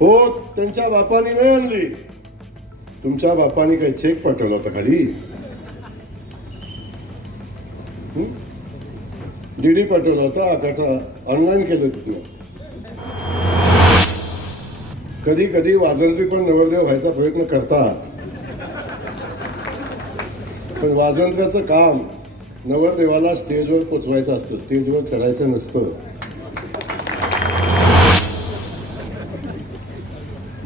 हो, त्यांच्या बापाने नाही आणली. तुमच्या बापाने काही चेक पाठवला होता खाली? डीडी पाठवला होता, आकाशा ऑनलाईन केलं तिथनं. कधी कधी वाजंत्री पण नवरदेव व्हायचा प्रयत्न करतात, पण वाजंत्र्याचं काम नवरदेवाला स्टेजवर पोचवायचं असतं, स्टेजवर चढायचं नसतं.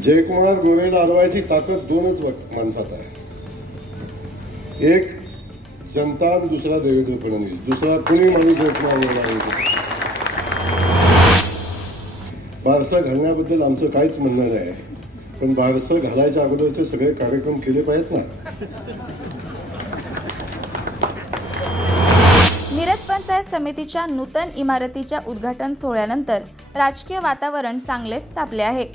जयकुमार गोरेला अडवायची ताकद दोनच माणसात आहे. एक जनता आणि दुसरा देवेंद्र फडणवीस. दुसरा कुणी माणूस जयकुमार गोरेला बारसं घालण्याबद्दल आमचं काहीच म्हणणं नाही, पण बारसं घालायच्या अगोदरचे सगळे कार्यक्रम केले पाहिजेत ना. मिरज पंचायत समितीच्या नूतन इमारतीच्या उद्घाटन सोहळ्यानंतर राजकीय वातावरण चांगलेच तापले आहे.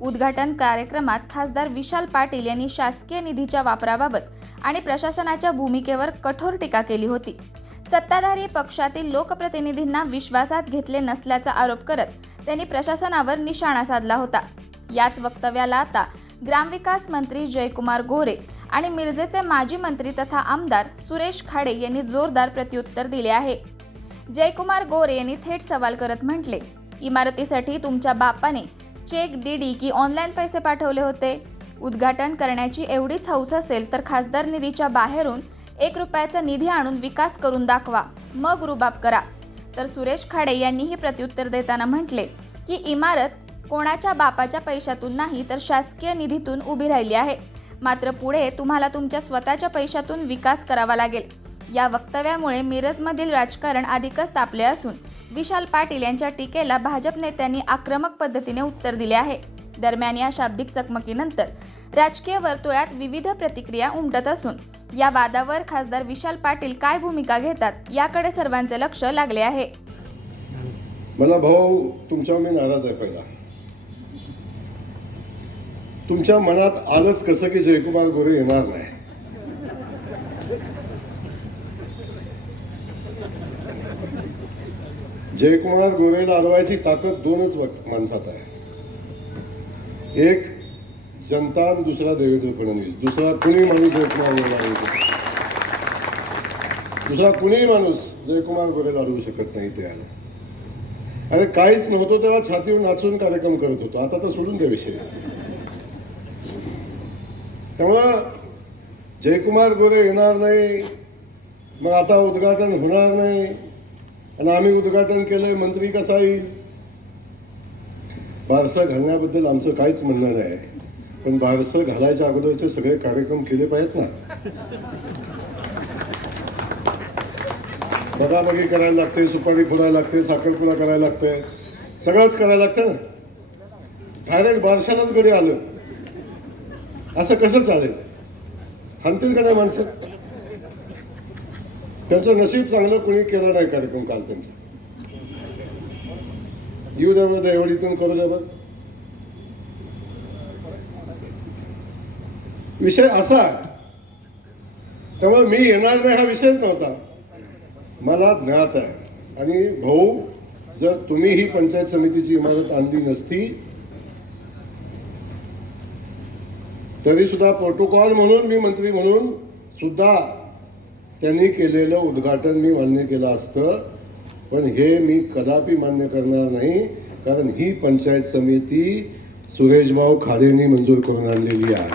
उद्घाटन कार्यक्रमात खासदार विशाल पाटील यांनी शासकीय निधीच्या वापराबाबत आणि प्रशासनाच्या भूमिकेवर कठोर टीका केली होती. सत्ताधारी पक्षातील लोकप्रतिनिधींना विश्वासात घेतले नसल्याचा आरोप करत त्यांनी प्रशासनावर निशाणा साधला होता. याच वक्तव्याला आता ग्रामविकास मंत्री जयकुमार गोरे आणि मिरजेचे माजी मंत्री तथा आमदार सुरेश खाडे यांनी जोरदार प्रत्युत्तर दिले आहे. जयकुमार गोरे यांनी थेट सवाल करत म्हटले, इमारतीसाठी तुमच्या बापाने चेक, डीडी की ऑनलाईन पैसे पाठवले होते? उद्घाटन करण्याची एवढीच हौस असेल तर खासदार निधीच्या बाहेरून 1 रुपयाचा निधी आणून विकास करून दाखवा, मग रुबाब करा. तर सुरेश खाडे यांनीही प्रत्युत्तर देताना म्हटले की इमारत कोणाच्या बापाच्या पैशातून नाही तर शासकीय निधीतून उभी राहिली आहे. मात्र पुढे तुम्हाला तुमच्या स्वतःच्या पैशातून विकास करावा लागेल. या वक्तव्यामुळे मिरजमधील राजकारण अधिकच तापले असून विशाल पाटील यांच्या टीकेला भाजप नेत्यांनी आक्रमक पद्धतीने उत्तर दिले आहे. दरम्यान या शाब्दिक चकमकीनंतर राजकीय वर्तुळात विविध प्रतिक्रिया उमटत असून या वादावर खासदार विशाल पाटील काय भूमिका घेतात याकडे सर्वांचे लक्ष लागले आहे. मला भाऊ तुमच्यावर मी नाराज आहे. पहिला तुमच्या मनात आलंच कसं की जयकुमार गोरे येणार नाही. जयकुमार गोरेला अडवायची ताकद दोनच माणसात आहे. एक जनता आणि दुसरा देवेंद्र फडणवीस. दुसरा कुणी माणूस जयकुमार गोरेला दुसरा कुणीही माणूस जयकुमार गोरेला अडवू शकत नाही. ते आलं अरे काहीच नव्हतं तेव्हा छातीवर नाचून कार्यक्रम करत होतो. आता तर सोडून द्या विषय. त्यामुळं जयकुमार गोरे येणार नाही, मग आता उद्घाटन होणार नाही आणि आम्ही उद्घाटन केलंय, मंत्री कसा येईल? बारसं घालण्याबद्दल आमचं काहीच म्हणणं नाही, पण बारसं घालायच्या अगोदरचे सगळे कार्यक्रम केले पाहिजेत ना. बघाबघी करायला लागते, सुपारी फोडायला लागते, साखरपुडा करायला लागते, सगळंच करायला लागतं ना. डायरेक्ट बारशालाच गडी आलं असं कसं चालेल? हाणतील का नाही माणसं? त्यांचं नशीब चांगलं कोणी केलं नाही कार्यक्रम काल त्यांचा. येऊ द्या बरं, एवढीतून करू द्या बरं. विषय असा आहे, त्यामुळे मी येणार नाही हा विषयच नव्हता, मला ज्ञात आहे. आणि भाऊ, जर तुम्ही ही पंचायत समितीची इमारत आणली नसती तरी सुद्धा प्रोटोकॉल म्हणून मी मंत्री म्हणून सुद्धा त्यांनी केलेलं उद्घाटन मी मान्य केलं असतं. पण हे मी कदापि मान्य करणार नाही, कारण ही पंचायत समिती सुरेशभाऊ खाडेंनी मंजूर करून आणलेली आहे.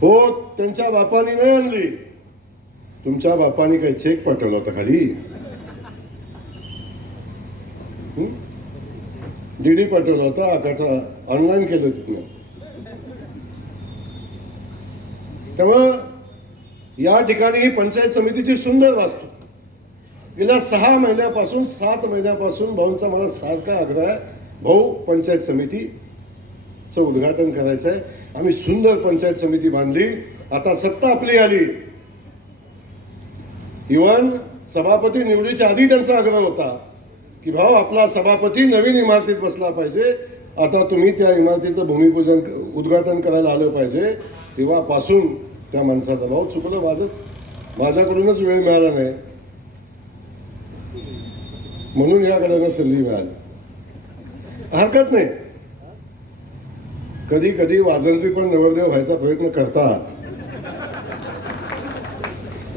हो, त्यांच्या बापाने नाही आणली. तुमच्या बापाने काही चेक पाठवला होता खाली? डीडी पाठवला होता, आकाशा ऑनलाईन केलं तिथनं. त्यामुळं या ठिकाणी ही पंचायत समितीची सुंदर वास्तू गेल्या 6 महिन्यापासून 7 महिन्यापासून भाऊंचा मला सारखा आग्रह आहे, भाऊ पंचायत समितीचं उद्घाटन करायचं आहे. आम्ही सुंदर पंचायत समिती बांधली, आता सत्ता आपली आली. इव्हन सभापती निवडीच्या आधी त्यांचा आग्रह होता की भाऊ आपला सभापती नवीन इमारतीत बसला पाहिजे, आता तुम्ही त्या इमारतीचं भूमिपूजन उद्घाटन करायला आलं पाहिजे. तेव्हापासून त्या माणसाचा भाऊ चुकलं माझंच, माझ्याकडूनच वेळ मिळाला नाही म्हणून याकडनं संधी मिळाली. हरकत नाही. कधी कधी वाजंत्री पण नवरदेव व्हायचा प्रयत्न करतात,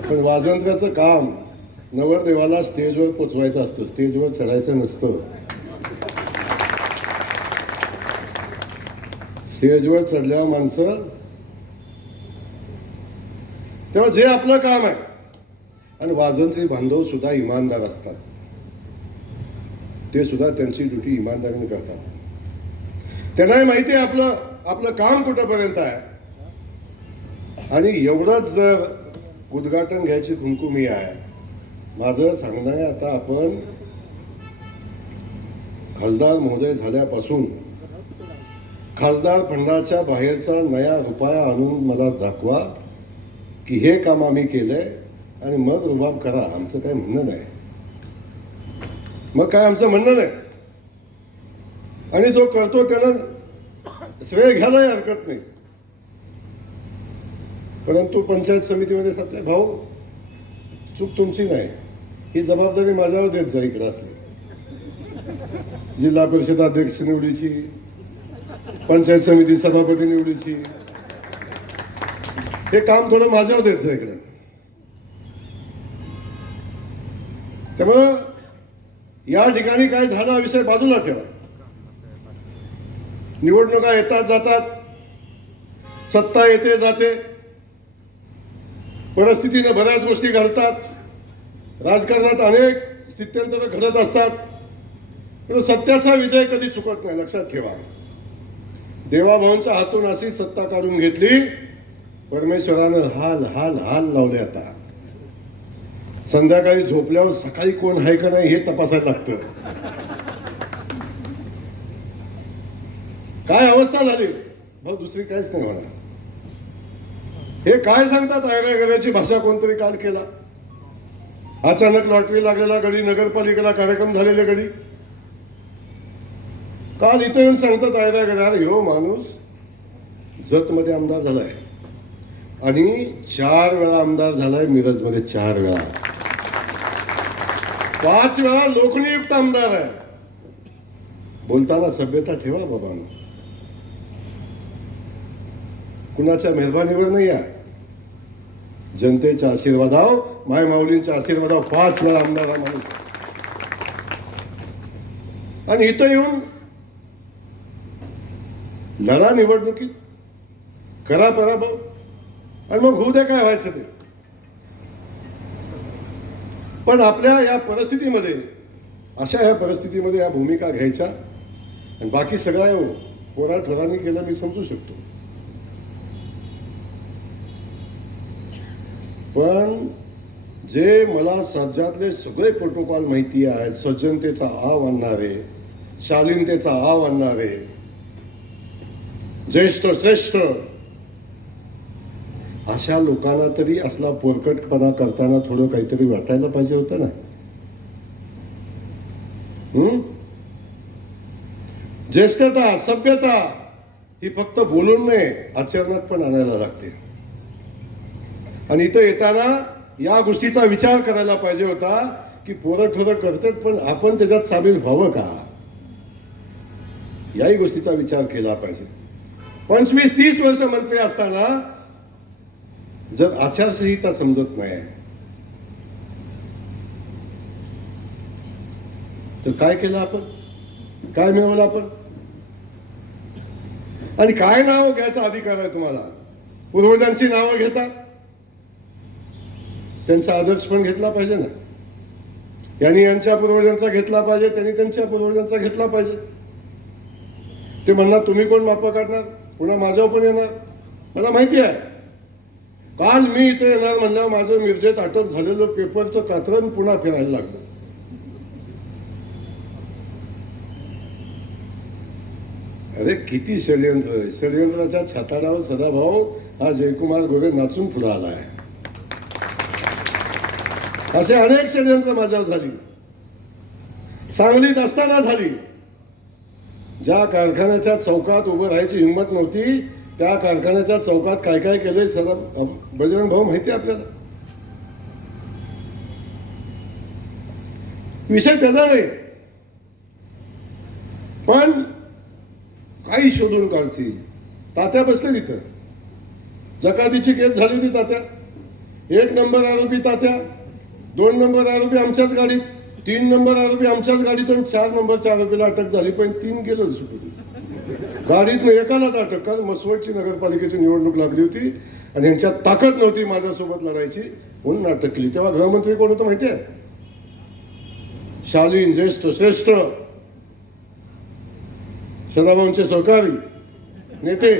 पण वाजंत्र्याचं काम नवरदेवाला स्टेजवर पोचवायचं असतं, स्टेजवर चढायचं नसतं. स्टेजवर चढल्यावर माणसं, तेव्हा जे आपलं काम आहे, आणि वाजंत्री बांधव सुद्धा इमानदार असतात, ते सुद्धा त्यांची ड्युटी इमानदारीने करतात. त्यांनाही माहिती आहे आपलं आपलं काम कुठंपर्यंत आहे. आणि एवढंच जर उद्घाटन घ्यायची खुमखुमी आहे. माझं सांगणं आहे, आता आपण खासदार महोदय झाल्यापासून खासदार फंडाच्या बाहेरचा नया रुपया आणून मला दाखवा की हे काम आम्ही केलंय, आणि मग रुबाब करा. आमचं काय म्हणणं नाही, मग काय आमचं म्हणणं नाही. आणि जो करतो त्याला श्रेय घ्यायलाही हरकत नाही. परंतु पंचायत समितीमध्ये सत्य भाऊ, चूक तुमची नाही, ही जबाबदारी माझ्यावर देत जा. इकडे असली जिल्हा परिषद अध्यक्ष निवडीची, पंचायत समिती सभापती निवडीची, हे काम थोडं माझ्यावर देत जा इकडे. त्यामुळं या ठिकाणी काय झालं हा विषय बाजूला ठेवा. निवडणुका येतात जातात, सत्ता येते जाते, परिस्थितीने बऱ्याच गोष्टी घडतात, राजकारणात अनेक स्थित्यंतर घडत असतात, पण सत्याचा विजय कधी चुकत नाही, लक्षात ठेवा. देवाभाऊंच्या हातून अशी सत्ता काढून घेतली, परमेश्वरानं हाल हाल हाल लावले. आता संध्याकाळी झोपल्यावर सकाळी कोण आहे का नाही हे तपासायला लागतं. काय अवस्था झाली भाऊ, दुसरी काहीच नाही होणार. हे काय सांगतात, आयऱ्याची भाषा कोणतरी काल केला. अचानक लॉटरी लागलेला गडी, नगरपालिकेला कार्यक्रम झालेले गडी, काल इथं येऊन सांगतात आयऱ्या, ह्यो माणूस जतमध्ये आमदार झालाय आणि 4 वेळा आमदार झालाय, मिरजमध्ये 4 वेळा, 5 वेळा लोकनियुक्त आमदार आहे. बोलताना सभ्यता ठेवा बाबांनो. कुणाच्या मेहरबानीवर नाही आहे, जनतेच्या आशीर्वादाव, माय माऊलींच्या आशीर्वादाव 5 वेळा आमदार हा माणूस. आणि इथं येऊन लढा निवडणुकीत, करा पराभव, आणि मग होऊ द्या काय व्हायचं ते. पण आपल्या या परिस्थितीमध्ये, अशा या परिस्थितीमध्ये या भूमिका घ्यायच्या, आणि बाकी सगळ्या पोराठोरांनी केलं मी समजू शकतो. पण जे मला राज्यातले सगळे प्रोटोकॉल माहिती आहेत, सज्जनतेचा आव आणणारे, शालीनतेचा आव आणणारे, ज्येष्ठ श्रेष्ठ, अशा लोकांना तरी असला पोरकटपणा करताना थोडं काहीतरी वाटायला पाहिजे होतं ना. ज्येष्ठता, सभ्यता ही फक्त बोलून नाही, आचरणात पण आणायला लागते. आणि इथं येताना या गोष्टीचा विचार करायला पाहिजे होता की पोरं ठोरं करतात, पण आपण त्याच्यात सामील व्हावं का, याही गोष्टीचा विचार केला पाहिजे. 25-30 वर्ष मंत्री असताना जर आचारसंहिता समजत नाही तर काय केलं आपण, काय मिळवलं आपण, आणि काय नाव घ्यायचा अधिकार आहे तुम्हाला. पूर्वजांची नावं घेता, त्यांचा आदर्श पण घेतला पाहिजे ना. यांनी यांच्या पूर्वजांचा घेतला पाहिजे, त्यांनी त्यांच्या पूर्वजांचा घेतला पाहिजे. ते म्हणणार तुम्ही कोण मापं काढणार, पुन्हा माझ्यावर पण येणार. मला माहिती आहे, काल मी इथे येणार म्हणल्यावर माझं मिरजेत अटक झालेलं पेपरचं कात्रण पुन्हा फिरायला लागलं. अरे किती षडयंत्र, षडयंत्राच्या छाताडावर सदाभाऊ हा जयकुमार गोरे नाचून पुढे आलाय. असे अनेक षडयंत्र माझ्यावर झाली, सांगलीत असताना झाली. ज्या कारखान्याच्या चौकात उभं राहायची हिंमत नव्हती, त्या कारखान्याच्या चौकात काय काय केलंय सदा बजरंग भाऊ माहिती आहे आपल्याला. विषय त्याचा नाही, पण काही शोधून काढतील. तात्या बसले तिथं, जकातीची केस झाली होती तात्या, 1 नंबर आरोपी तात्या, 2 नंबर आरोपी आमच्याच गाडीत, 3 नंबर आरोपी आमच्याच गाडीत, 4 नंबरच्या आरोपीला अटक झाली, पण 3 गेलं सुटून. गाडीतनं एकालाच अटक, कारण मसवडची नगरपालिकेची निवडणूक लागली होती आणि यांच्यात ताकद नव्हती माझ्यासोबत लढायची, म्हणून अटक केली. तेव्हा गृहमंत्री कोण होतं माहिती आहे? शालीन, ज्येष्ठ, श्रेष्ठ, सदाभाऊंचे सहकारी नेते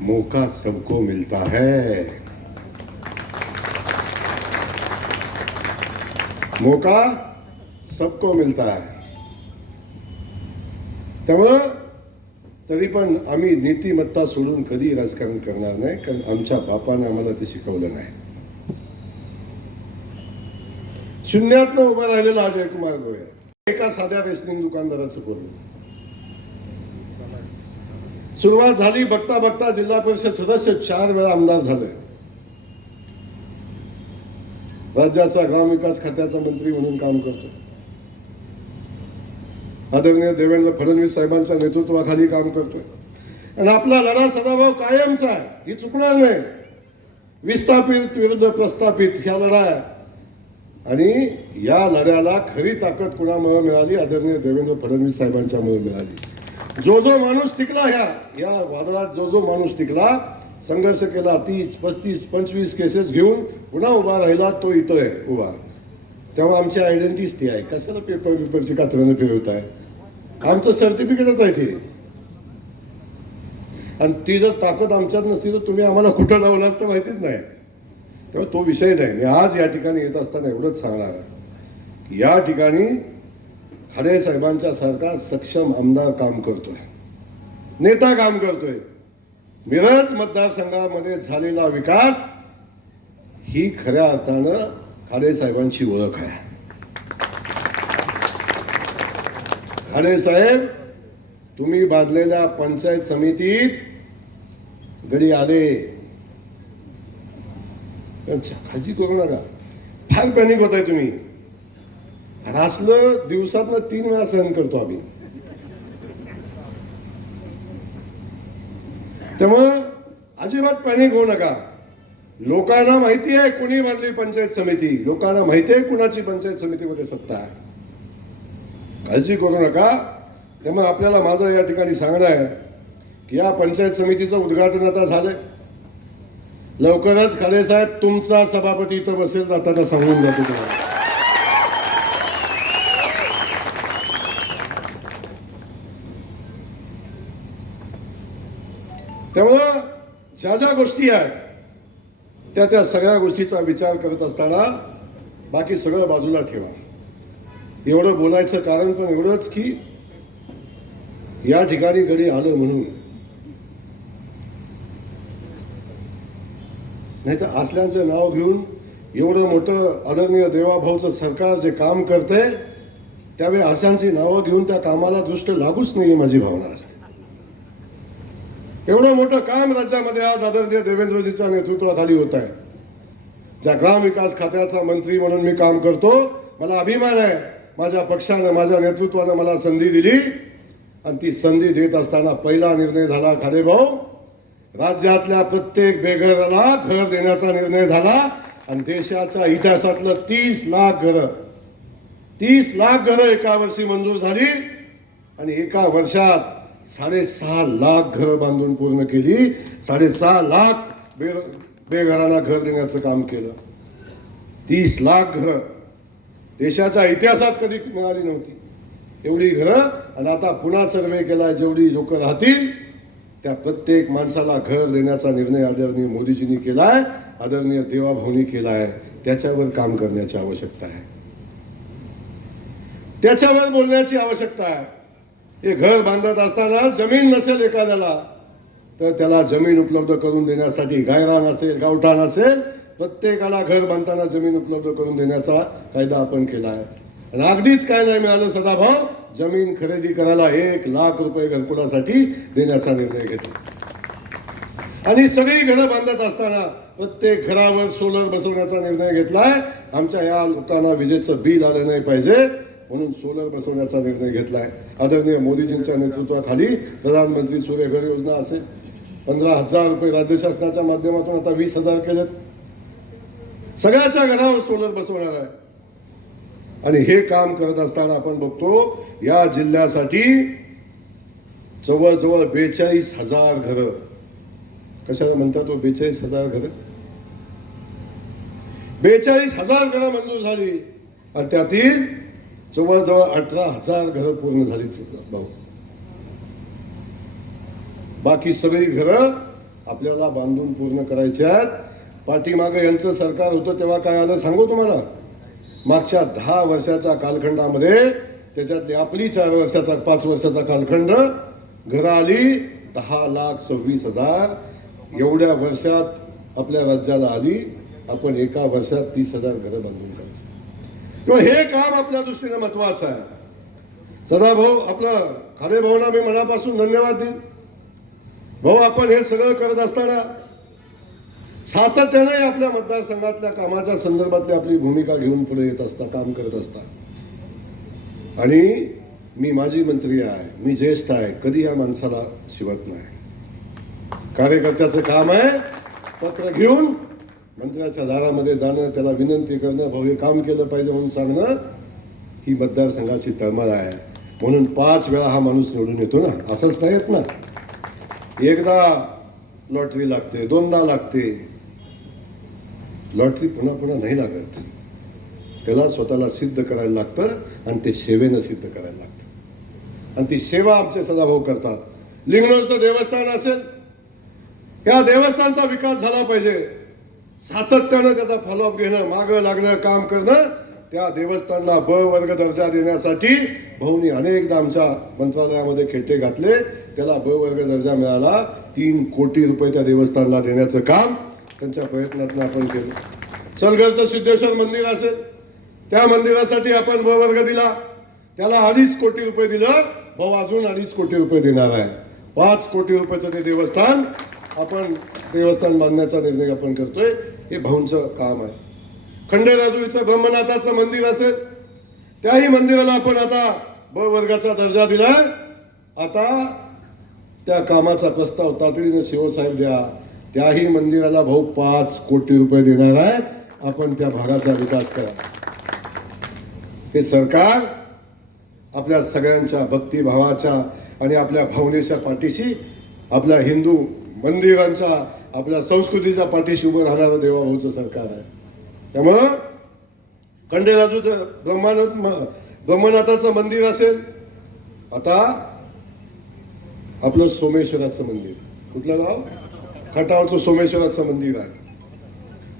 मौका सबको मिलता है, मौका सबको मिलता है. त्यामुळं तरी पण आम्ही नीतिमत्ता सोडून कधी राजकारण करणार नाही, कारण आमच्या बापाने आम्हाला ते शिकवलं नाही. शून्यातनं उभं राहिलेला हा जयकुमार गोळे, एका साध्या रेसलिंग दुकानदाराचं पोरगं. सुरुवात झाली, बघता बघता जिल्हा परिषद सदस्य 4 वेळा आमदार झाले, राज्याचा ग्रामविकास खात्याचा मंत्री म्हणून काम करतो, आदरणीय देवेंद्र फडणवीस साहेबांच्या नेतृत्वाखाली काम करतोय. आणि आपला लढा सदाभाऊ कायमचा आहे, ही चुकणार नाही. विस्थापित विरुद्ध प्रस्थापित ह्या लढा आहे, आणि या लढ्याला खरी ताकद कुणामुळे मिळाली? आदरणीय देवेंद्र फडणवीस साहेबांच्यामुळे मिळाली. जो जो माणूस टिकला, या वादळात जो जो माणूस टिकला, संघर्ष केला, 30, 35, 25 केसेस घेऊन पुन्हा उभा राहिला, तो इथं आहे उभा. तेव्हा आमची आयडेंटिटीच ती आहे. कशाला पेपरची कात्र्यानं फिरवत आहे? आमचं सर्टिफिकेटच आहे ते. आणि ती जर ताकद आमच्यात नसती तर तुम्ही आम्हाला कुठं लावलं असतं माहितीच नाही. तेव्हा तो विषय नाही. मी आज या ठिकाणी येत असताना एवढंच सांगणार आहे की या ठिकाणी खाडे साहेबांच्या सारखा सक्षम आमदार काम करतोय, नेता काम करतोय. मिरज मतदारसंघामध्ये झालेला विकास ही खऱ्या अर्थानं खाडे साहेबांची ओळख आहे. खाडे साहेब, तुम्ही बांधलेल्या पंचायत समितीत गडी आले, खाजी करू नका. फार पॅनिक होत आहे तुम्ही. हसलं दिवसातनं 3 वेळा सहन करतो आम्ही. त्यामुळं अजिबात पॅनिक होऊ नका. लोकांना माहिती आहे कुणी बांधली पंचायत समिती, लोकांना माहिती आहे कुणाची पंचायत समितीमध्ये सत्ता आहे. काळजी करू नका. त्यामुळे आपल्याला माझं या ठिकाणी सांगणं आहे की या पंचायत समितीचं उद्घाटन आता झालंय. लवकरच खाडे साहेब तुमचा सभापती इथं बसेल, जाताना सांगून जातो तुम्हाला. त्यामुळं ज्या ज्या गोष्टी आहेत त्या सगळ्या गोष्टीचा विचार करत असताना बाकी सगळं बाजूला ठेवा. एवढं बोलायचं कारण पण एवढंच की या ठिकाणी गडी आलं म्हणून, नाही तर असल्याचं नाव घेऊन एवढं मोठं आदरणीय देवाभाऊचं सरकार जे काम करतंय त्यावेळी अशांची नावं घेऊन त्या कामाला दृष्ट लागूच नाही, माझी भावना असते. एवढं मोठं काम राज्यामध्ये आज आदरणीय देवेंद्रजीच्या नेतृत्वाखाली होत आहे. ज्या ग्रामविकास खात्याचा मंत्री म्हणून मी काम करतो, मला अभिमान आहे. माझ्या पक्षानं, माझ्या नेतृत्वानं मला संधी दिली, आणि ती संधी देत असताना पहिला निर्णय झाला खाडे भाऊ, राज्यातल्या प्रत्येक बेघराला घर देण्याचा निर्णय झाला. आणि देशाच्या इतिहासातलं 30 लाख घरं एका वर्षी मंजूर झाली, आणि एका वर्षात 6.5 लाख घरं बांधून पूर्ण केली. 6.5 लाख बेघरांना घर देण्याचं काम केलं. 30 लाख घरं देशाच्या इतिहासात कधी मिळाली नव्हती एवढी घरं. आणि आता पुन्हा सर्वे केला, जेवढी लोक राहतील त्या प्रत्येक माणसाला घर देण्याचा निर्णय आदरणीय मोदीजींनी केलाय, आदरणीय देवाभाऊनी केलाय. त्याच्यावर काम करण्याची आवश्यकता आहे, त्याच्यावर बोलण्याची आवश्यकता आहे. हे घर बांधत असताना जमीन नसेल एखाद्याला तर त्याला जमीन उपलब्ध करून देण्यासाठी गायरान असेल, गावठाण असेल, प्रत्येकाला घर बांधताना जमीन उपलब्ध करून देण्याचा कायदा आपण केला आहे. आणि अगदीच काय नाही मिळालं सदाभाऊ, जमीन खरेदी करायला 1 लाख रुपये घरकुलासाठी देण्याचा निर्णय घेतला. आणि सगळी घरं बांधत असताना प्रत्येक घरावर सोलर बसवण्याचा निर्णय घेतलाय. आमच्या या लोकांना विजेचं बिल आलं नाही पाहिजे म्हणून सोलर बसवण्याचा निर्णय घेतलाय. आदरणीय मोदीजींच्या नेतृत्वाखाली प्रधानमंत्री सूर्यघर योजना असेल, 15,000 रुपये राज्य शासनाच्या माध्यमातून आता 20,000 केलेत. सगळ्याच्या घरावर सोलर बसवणार आहे. आणि हे काम करत असताना आपण बघतो या जिल्ह्यासाठी जवळजवळ 42,000 घरं. कशाला म्हणतात 42,000 घरं? 42,000 घरं मंजूर झाली आणि त्यातील जवळजवळ 18,000 घरं पूर्ण झाली भाऊ. बाकी सगळी घरं आपल्याला बांधून पूर्ण करायची आहेत. पाठीमागे यांचं सरकार होतं तेव्हा काय आलं सांगू तुम्हाला. मागच्या 10 वर्षाच्या कालखंडामध्ये त्याच्यातली आपली 5 वर्षाचा कालखंड घरं आली 10,26,000. एवढ्या वर्षात आपल्या राज्याला आली. आपण एका वर्षात 30,000 घरं बांधून काढली. तेव्हा हे काम आपल्या दृष्टीने महत्वाचं आहे. सदाभाऊ आपलं खारे भाऊंना मी मनापासून धन्यवाद देईन. भाऊ आपण हे सगळं करत असताना सातत्याने आपल्या मतदारसंघातल्या कामाच्या संदर्भातली आपली भूमिका घेऊन पुढे येत असता, काम करत असता. आणि मी माजी मंत्री आहे, मी ज्येष्ठ आहे, कधी या माणसाला शिवत नाही. कार्यकर्त्याचं काम आहे पत्र घेऊन मंत्र्याच्या दारामध्ये जाणं, त्याला विनंती करणं, भाऊ हे काम केलं पाहिजे म्हणून सांगणं, ही मतदारसंघाची तळमळ आहे. म्हणून 5 वेळा हा माणूस निवडून येतो ना, असंच नाही येत ना. एकदा लॉटरी लागते, 2दा लागते. लॉटरी पुन्हा पुन्हा नाही लागत. त्याला स्वतःला सिद्ध करायला लागतं आणि ते सेवेनं सिद्ध करायला लागतं. आणि ती सेवा आमचे सदाभाऊ करतात. लिंगलोरचं देवस्थान असेल, या देवस्थानचा विकास झाला पाहिजे. सातत्यानं त्याचा फॉलोअप घेणं, मागं लागणं, काम करणं. त्या देवस्थानला ब वर्ग दर्जा देण्यासाठी भाऊनी अनेकदा आमच्या मंत्रालयामध्ये खेटे घातले. त्याला ब वर्ग दर्जा मिळाला. 3 कोटी रुपये त्या देवस्थानला देण्याचं काम त्यांच्या प्रयत्नातून आपण केलं. सलगरचं सिद्धेश्वर मंदिर असेल, त्या मंदिरासाठी आपण ब वर्ग दिला. त्याला 2.5 कोटी रुपये दिलं. भाऊ अजून 2.5 कोटी रुपये देणार आहे. 5 कोटी रुपयाचं ते देवस्थान बांधण्याचा निर्णय आपण करतोय. हे भाऊंचं काम आहे. खंडेराजुरीचं ब्रह्मनाथाचं मंदिर असेल, त्याही मंदिराला आपण आता ब वर्गाचा दर्जा दिलाय. आता त्या कामाचा प्रस्ताव तातडीने शिवसाहेब द्या. त्याही मंदिराला भाऊ 5 कोटी रुपये देणार आहे. आपण त्या भागाचा विकास करा. हे सरकार आपल्या सगळ्यांच्या भक्तिभावाच्या आणि आपल्या भावनेच्या पाठीशी, आपल्या हिंदू मंदिरांच्या, आपल्या संस्कृतीच्या पाठीशी उभं राहणारं देवाभाऊचं सरकार आहे. त्यामुळं खंडेराजूचं ब्रह्मनाथाचं मंदिर असेल, आता आपलं सोमेश्वराचं मंदिर, कुठलं गाव? खटावचं सोमेश्वराचं मंदिर आहे.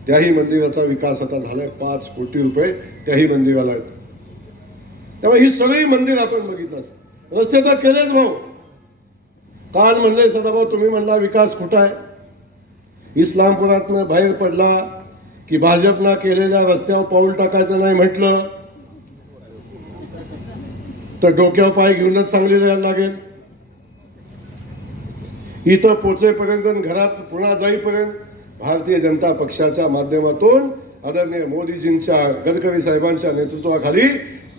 त्याही मंदिराचा विकास आता झालाय. 5 कोटी रुपये त्याही मंदिराला आहेत. त्यामुळे ही सगळी मंदिर आपण बघितलं. रस्ते तर केलेच भाऊ. काल म्हणले सदाभाऊ, तुम्ही म्हणला विकास कुठं आहे? इस्लामपुरातनं बाहेर पडला की भाजपनं केलेल्या रस्त्यावर पाऊल टाकायचं नाही म्हटलं तर डोक्यावर पाय घेऊनच सांगली जायला लागेल. इथं पोचेपर्यंत, घरात पुन्हा जाईपर्यंत भारतीय जनता पक्षाच्या माध्यमातून आदरणीय मोदीजींच्या, गडकरी साहेबांच्या नेतृत्वाखाली,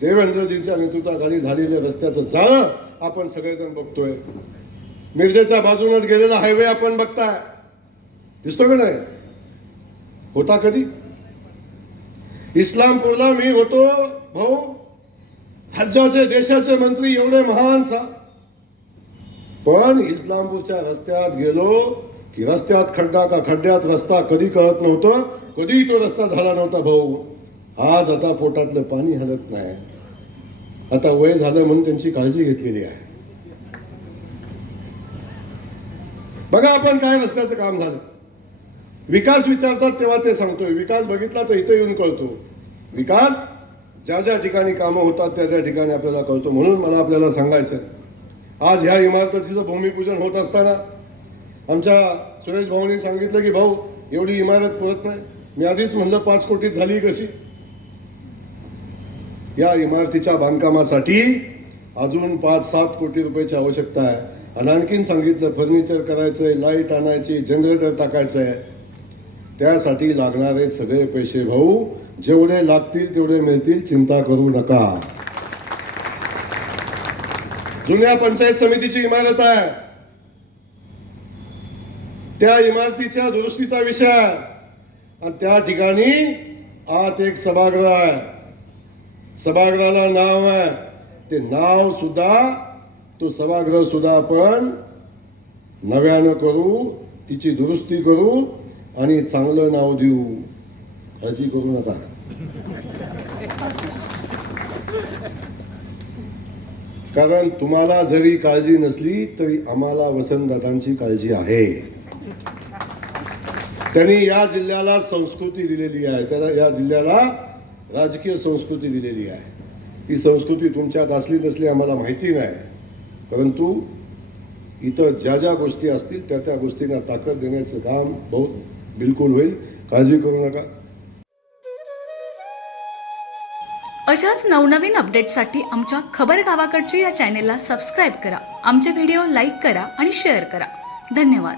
देवेंद्रजींच्या नेतृत्वाखाली झालेल्या रस्त्याचं जाळं आपण सगळेजण बघतोय. मिरजेच्या बाजूनच गेलेला हायवे आपण बघताय, दिसतो का नाही? होता कधी? इस्लामपूरला मी होतो भाऊ, राज्याचे देशाचे मंत्री एवढे महान पण इस्लामपूरच्या रस्त्यात गेलो की रस्त्यात खड्डा का खड्ड्यात रस्ता कधी कळत नव्हतं. कधी तो रस्ता झाला नव्हता भाऊ. आज आता पोटातलं पाणी हलत नाही. आता वय झालं म्हणून त्यांची काळजी घेतलेली आहे. बघा आपण काय रस्त्याचं काम झालं. विकास विचारतात तेव्हा ते सांगतोय. विकास बघितला तर इथं येऊन कळतो. विकास ज्या ज्या ठिकाणी कामं होतात त्या त्या ठिकाणी आपल्याला कळतो. म्हणून मला आपल्याला सांगायचं, आज ह्या इमारतीचं भूमिपूजन होत असताना आमच्या सुरेश भाऊंनी सांगितलं की भाऊ एवढी इमारत पुरत नाही. मी आधीच म्हणलं 5 कोटी झाली कशी. या इमारतीच्या बांधकामासाठी अजून 5-7 कोटी रुपयाची आवश्यकता आहे. आणि आणखीन सांगितलं फर्निचर करायचंय, लाईट आणायची, जनरेटर टाकायचंय. त्यासाठी लागणारे सगळे पैसे भाऊ जेवढे लागतील तेवढे मिळतील, चिंता करू नका. जुन्या पंचायत समितीची इमारत आहे, त्या इमारतीच्या दुरुस्तीचा विषय आहे आणि त्या ठिकाणी आत एक सभागृह आहे. सभागृहाला नाव आहे, ते नाव सुद्धा, तो सभागृह सुद्धा आपण नव्यानं करू, तिची दुरुस्ती करू आणि चांगलं नाव देऊ. काळजी करू नका. कारण तुम्हाला जरी काळजी नसली तरी आम्हाला वसंतदादांची काळजी आहे. त्यांनी या जिल्ह्याला संस्कृती दिलेली आहे, त्याला या जिल्ह्याला राजकीय संस्कृती दिलेली आहे. ती संस्कृती तुमच्यात असली नसली आम्हाला माहिती नाही, परंतु इथं ज्या ज्या गोष्टी असतील त्या त्या गोष्टींना ताकद देण्याचं काम बहुत बिलकुल होईल. काळजी करू नका. अशाच नवनवीन अपडेट्ससाठी आमच्या खबर गावाकडची या चॅनेलला सबस्क्राईब करा. आमचे व्हिडिओ लाईक करा आणि शेअर करा. धन्यवाद.